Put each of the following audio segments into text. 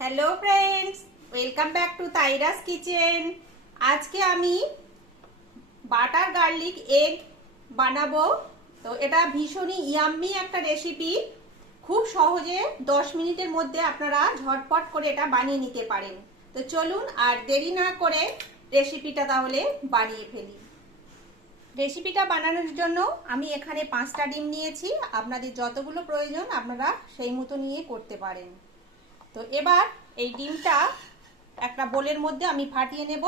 Hello friends, welcome back to তাইরাস kitchen. আজকে আমি বাটার গার্লিক এগ বানাবো। তো এটা ভীষণই ইয়াম্মি একটা রেসিপি। খুব সহজে 10 মিনিটের মধ্যে আপনারা ঝটপট করে এটা বানিয়ে নিতে পারেন। তো চলুন আর দেরি না করে রেসিপিটা তাহলে বানিয়ে ফেলি। রেসিপিটা বানানোর জন্য আমি এখানে 5টা ডিম নিয়েছি। আপনাদের যতগুলো প্রয়োজন আপনারা সেই মতো নিয়ে করতে পারেন। তো এবার এই ডিমটা একটা বোলের মধ্যে আমি ফাটিয়ে নেব।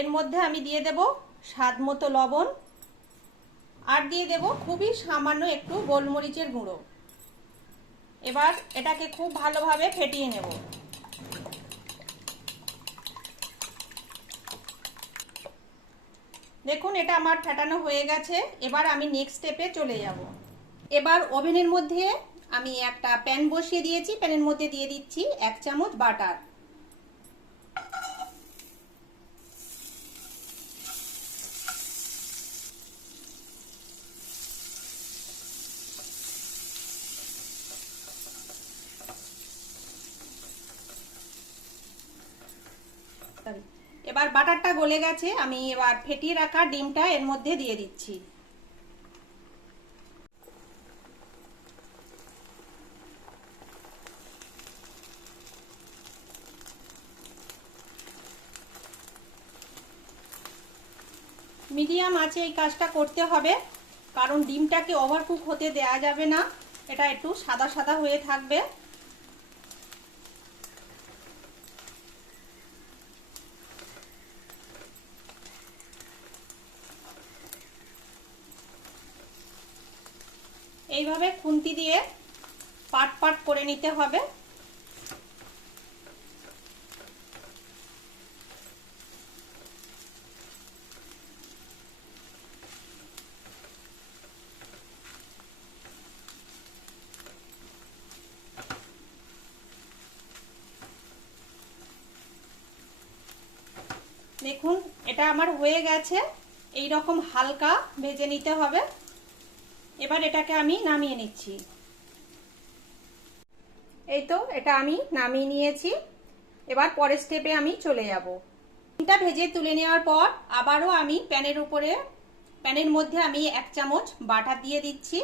এর মধ্যে আমি দিয়ে দেব স্বাদ মতো লবণ, আর দিয়ে দেব খুবই সামান্য একটু গোলমরিচের গুঁড়ো। এবার এটাকে খুব ভালোভাবে ফেটিয়ে নেব। দেখুন এটা আমার ফেটানো হয়ে গেছে। এবার আমি নেক্সট স্টেপে চলে যাব। এবার ওভেনের মধ্যে আমি একটা প্যান বসিয়ে দিয়েছি। প্যানের মধ্যে দিয়ে দিচ্ছি 1 চামচ বাটার। এবার বাটারটা গলে গেছে, আমি এবার ফেটিয়ে রাখা ডিমটা এর মধ্যে দিয়ে দিচ্ছি। মিডিয়াম আঁচে এই কাজটা করতে হবে, কারণ ডিমটাকে ওভারকুক হতে দেয়া যাবে না। এটা একটু সাদা সাদা হয়ে থাকবে। এইভাবে খুন্তি দিয়ে পাট পাট করে নিতে হবে। দেখুন এটা আমার হয়ে গেছে। এই রকম হালকা ভেজে নিতে হবে। এবার এটাকে আমি নামিয়ে নিচ্ছি। এই তো এটা আমি নামিয়ে নিয়েছি। এবার পরের স্টেপে আমি চলে যাব। ডিমটা ভেজে তুলে নেওয়ার পর আবারও আমি প্যানের মধ্যে আমি 1 চামচ বাটার দিয়ে দিচ্ছি।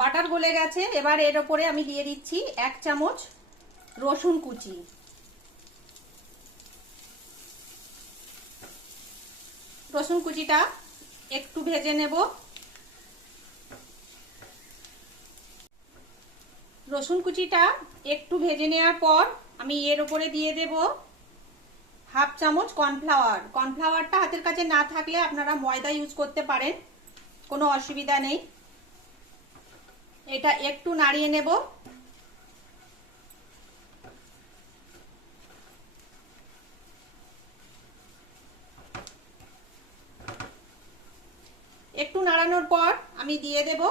বাটার গলে গেছে। এবার এর উপরে আমি দিয়ে দিচ্ছি 1 চামচ রসুন কুচি। রসুন কুচিটা একটু ভেজে নেব। রসুন কুচিটা একটু ভেজে নেওয়ার পর আমি এর উপরে দিয়ে দেব 1/2 চামচ কর্নফ্লাওয়ার। কর্নফ্লাওয়ারটা হাতের কাছে না থাকলে আপনারা ময়দা ইউজ করতে পারেন, কোনো অসুবিধা নেই। এটা একটু নাড়িয়ে নেব। একটু নাড়ানোর পর আমি দিয়ে দেব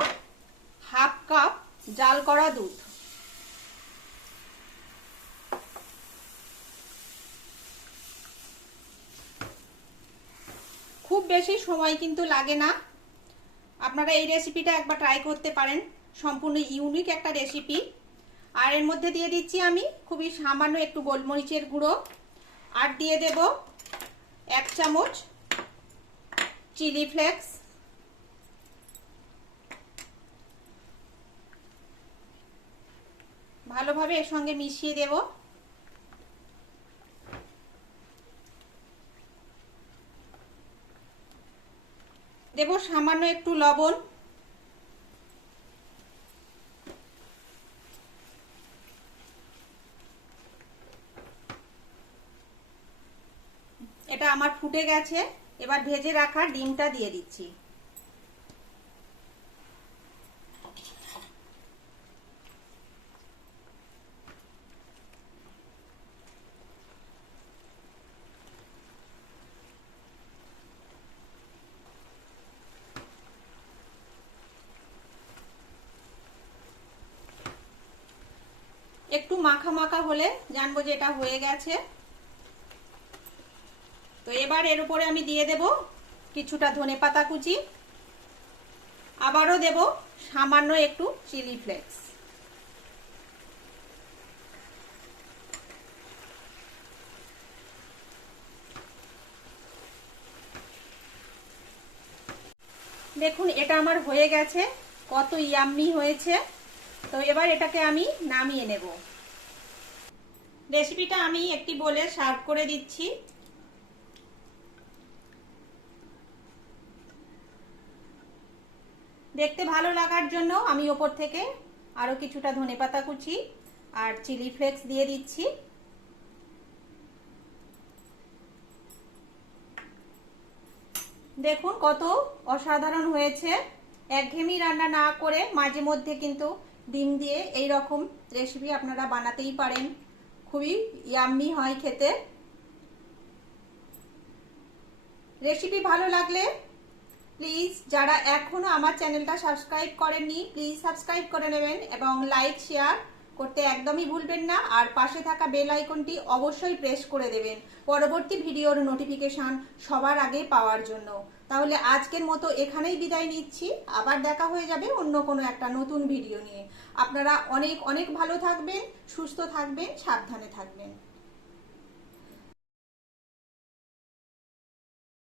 1/2 কাপ জাল করা দুধ। খুব বেশি সময় কিন্তু লাগে না। আপনারা এই রেসিপিটা একবার ট্রাই করতে পারেন, সম্পূর্ণ ইউনিক একটা রেসিপি। আর এর মধ্যে দিয়ে দিচ্ছি আমি খুবই সামান্য একটু গোলমরিচের গুঁড়ো, আর দিয়ে দেব 1 চামচ চিলি ফ্লেক্স। ভালোভাবে এর সঙ্গে মিশিয়ে দেব। দেব সামান্য একটু লবণ। এটা আমার ফুটে গেছে। এবার ভেজে রাখা ডিমটা দিয়ে দিচ্ছি। একটু মাখা মাখা হলে জানবো যে এটা হয়ে গেছে। তো এবার এর উপরে আমি দিয়ে দেব কিছুটা ধনেপাতা কুচি, আবারও দেব সামান্য একটু চিলি ফ্লেক্স। দেখুন এটা আমার হয়ে গেছে, কত ইয়াম্মি হয়েছে। তো এবার এটাকে আমি নামিয়ে নেব। রেসিপিটা আমি একটি বোলে সার্ভ করে দিচ্ছি। দেখতে ভালো লাগার জন্য আমি ওপর থেকে আরো কিছুটা ধনেপাতা কুচি আর চিলি ফ্লেক্স দিয়ে দিচ্ছি। দেখুন কত অসাধারণ হয়েছে। একঘেয়েমি রান্না না করে মাঝে মধ্যে কিন্তু ডিম দিয়ে এই রকম রেসিপি আপনারা বানাতেই পারেন, খুবই ইয়াম্মি হয় খেতে। রেসিপি ভালো লাগলে প্লিজ যারা এখনো আমার চ্যানেলটা সাবস্ক্রাইব করেননি প্লিজ সাবস্ক্রাইব করে নেবেন এবং লাইক শেয়ার করতে একদমই ভুলবেন না। আর পাশে থাকা বেল আইকনটি অবশ্যই প্রেস করে দেবেন পরবর্তী ভিডিওর নোটিফিকেশন সবার আগে পাওয়ার জন্য। তাহলে আজকের মতো এখানেই বিদায় নিচ্ছি, আবার দেখা হয়ে যাবে অন্য কোনো একটা নতুন ভিডিও নিয়ে। আপনারা অনেক অনেক ভালো থাকবেন, সুস্থ থাকবেন, সাবধানে থাকবেন।